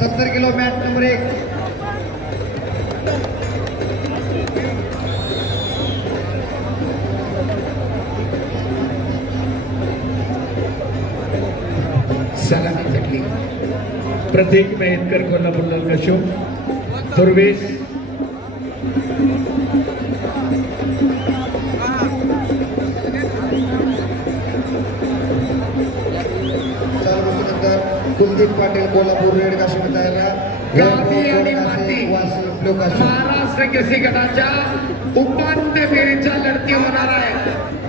70 kilo match number 1. सलामी घेतली. प्रतीक मेहतकर कोल्हापूर कशो दुर्वेश कुलदीप पाटील कोल्हापूर रेड काश्मीर तयार. महाराष्ट्र केसरी गटाच्या उपांत्य फेरीच्या लढती होणार आहे.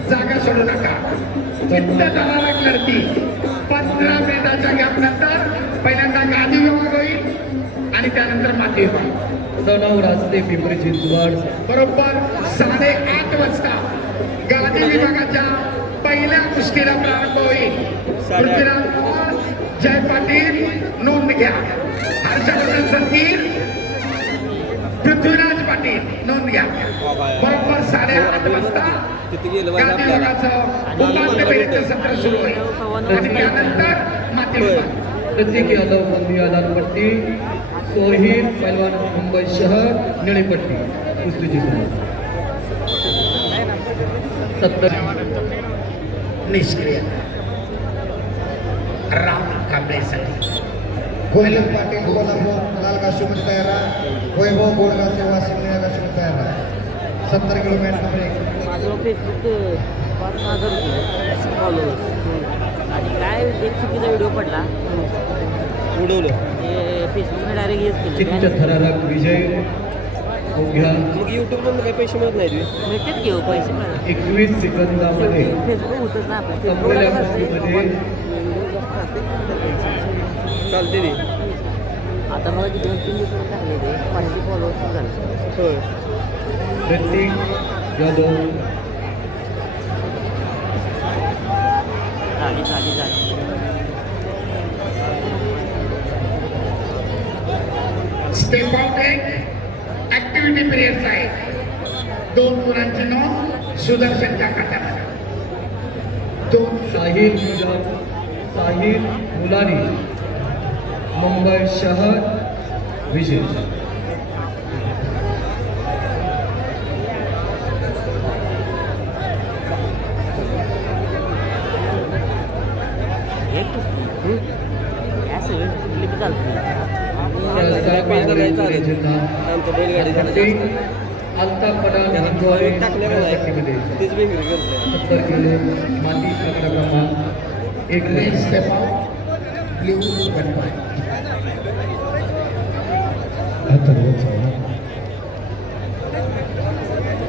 जागा सोडू नका. चित्तदारक लढती 15 मिनिटाच्या गॅप नंतर पहिल्यांदा गादी विभाग होईल आणि त्यानंतर माती विभाग. तणाव रास्ते पिंपरी चिंचवड बरोबर 8:30 वाजता गादी विभागाच्या पहिल्या कुस्तीला प्रारंभ होईल. पृथ्वीराज पवार, जय पाटील नोंद घ्या. हर्षवर्धन सत्तीर, पृथ्वीराज पाटील नोंद घ्या. बरोबर 8:30 वाजता गादी विभागाचं उपांत्य फेरीचं सत्र सुरू होईल आणि त्यानंतर माती विभाग. प्रतीक यादव गोंदिया लालपट्टी, सोहिल पैलवान मुंबई शहर निळीपट्टी कुस्तीची सुरुवात. 70 निष्क्रिय राम कांबळेसाठी. कुलदीप पाटील कोल्हापूर लाल काश्मीर तयार. वैभव गोडगावचे वाशिम निळ्या काश्मीर तयार. 70 किलो मॅच नंबर 1. माझं फेसबुक 5,000 फॉलोअर्स आणि काय एक चुकीचा व्हिडिओ पडला उडवलं ते फेसबुकने डायरेक्ट हेच केलं. चित्त थरारक विजय घ्या. मग यूट्यूबला काही पैसे मिळत नाही मिळतात घेऊ पैसे मिळतात. 21 सेकंदामध्ये फेसबुक होतच ना आपलं संपलेल्या कुस्तीमध्ये चालते ते. आता मला 2-3 दिवस टाकले ते 500 फॉलोअर्स झाले. होय प्रतीक यादव झाली स्टेप आउट ऍक्टिव्हिटी पिरियड आहे. 2 गुणांची नोंद सुदर्शनच्या खात्यामध्ये. 2 साहिल मुलानी मुंबई शहर विशेष.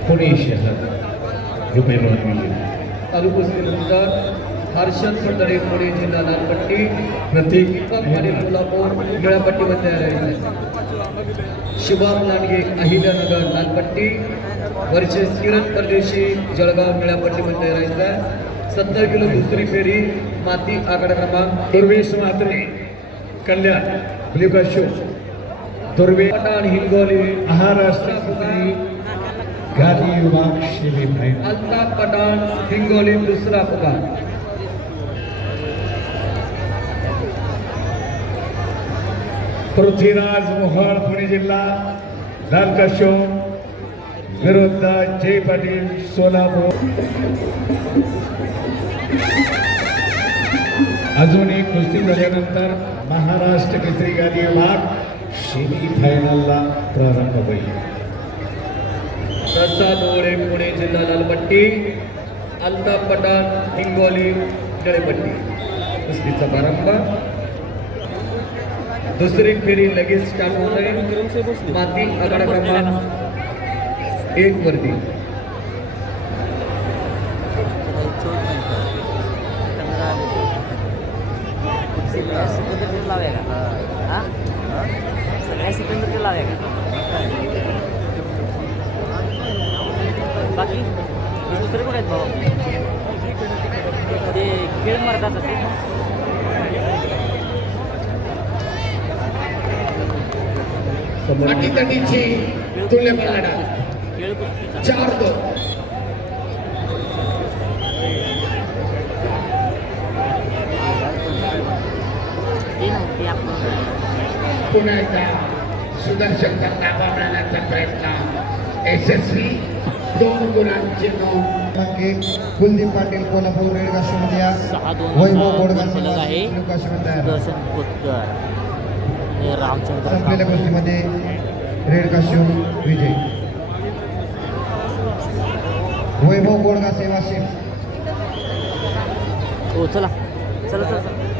पुणे शहर रुपये तालुकुस्तीनंतर हर्षद फडतरे पुणे जिल्हा लालपट्टी, प्रतीक दीपक पाटील कोल्हापूर निळापट्टीमध्ये तयार आहे. शुभम लांडगे अहिल्यानगर लालपट्टी वर्सेस किरण परदेशी जळगाव निळापट्टीमध्ये तयार आहे. 70 किलो दुसरी फेरी माती आकडा क्रमांक. दुर्वेश म्हात्रे कल्याण ब्ल्यू काशो. दुर्वेश पठाण हिंगोली महाराष्ट्र कुस्ती गादी विभाग सेमीफायनल. अल्ताफ पठाण हिंगोली दुसरा पुकार. पृथ्वीराज मोहोळ पुणे जिल्हा लाल काशो विरुद्ध जय पाटील सोलापूर. अजून एक कुस्ती झाल्यानंतर महाराष्ट्र केसरी गादी विभाग सेमीफायनलला प्रारंभ होईल. प्रसाद ओळे पुणे जिल्हा लालपट्टी, अल्ताफ पठाण हिंगोली निळेपट्टी कुस्तीचा प्रारंभ. दुसरी फेरी लगेच स्टार्ट होत आहे. माती आकडा क्रमांक 1 वरती. सगळ्या सेकंड लावे का बाकी दुसरे कुठे आहेत भाऊ ते खेळ मारतात ते अटीतटीची तुल्यबळ लढत. खेळ कुस्तीचा 4-2. ते नव्हते आपण पुन्हा एकदा सुदर्शनचा ताबा मिळण्याचा प्रयत्न यशस्वी 2 गुणांची नोंद. क्रमांक 1 कुलदीप पाटील कोल्हापूर रेड कास्टमध्ये या 6-2 वैभव असा गोडगा फलक सेवा आहे. ब्ल्यू कास्टमध्ये तयार सुदर्शन कोतकर हे रामचंद्र संपलेल्या कांबळे. कुस्तीमध्ये रेड कास्ट्यूम विजय. वैभव गोडगा सेवा शिव हो चला चला चला चला